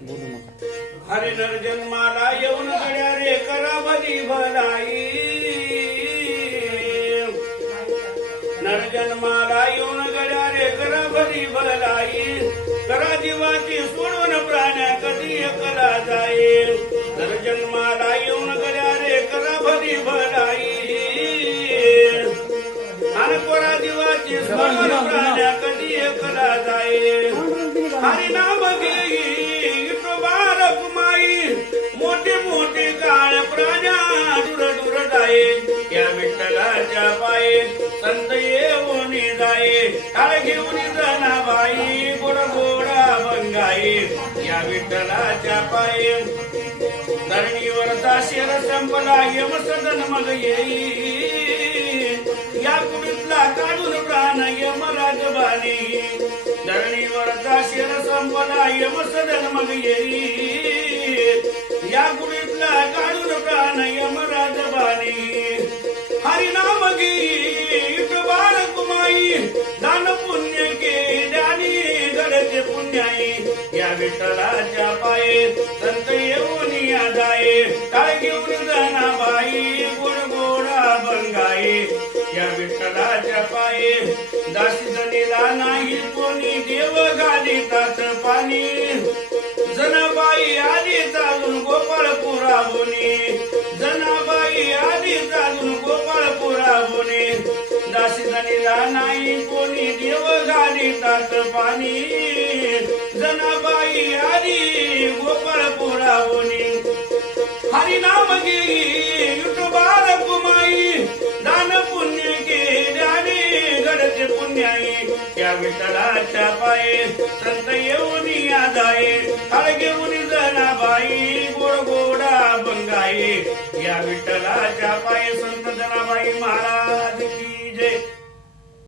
बोलू नका. हरे जन्माला येऊन गड्या रे करा भली भलाई. नर जन्माला येऊन गड्या रे करा भली भलाई. करा जीवाची सोडवण प्राण्या कधी एकला जाई नर जन्माला येऊन गड्या रे करा भली भलाई. आणि कोरा जीवाची सोडवण प्राण्या कधी एकला जाई हरी माझ्या पाये संत येऊन जाये काळ घेऊन बाई गोड गोडा बंगाई. या विठ्ठलाच्या पाये धरणीवरचा शेर संपला यम सदन मग येई. या कुडीतला काढून प्राण यम राजबानी. धरणीवरचा शेर संपला यम सदन मग येई. या कुडीतला काढून प्राण यम राजबानी. हरिनाम न्याये या विठ्ठलाच्या पाये संत येऊन या जाये काय घेऊन जनाबाई गोड गोडा बंगाये या विठ्ठलाच्या पाये दासी जनीला नाही कोणी देव घालितात पाणी. जनाबाई आली चालून गोपाळपुरा बोनी जनाबाई आली चालून गोपाळपुरा बोनी दासी जनीला नाही कोणी देव घालितात पाणी. जनाबाई आली गोपाळपुरा बोनी हरिनाम घेई युटुबार कुमाई दान पुण्य केल्याने घडते पुण्याई. या विठ्ठलाच्या पाये संत येऊन या हळ घेऊन जनाबाई गोड गोडा बंगाई. या विठ्ठलाच्या पाये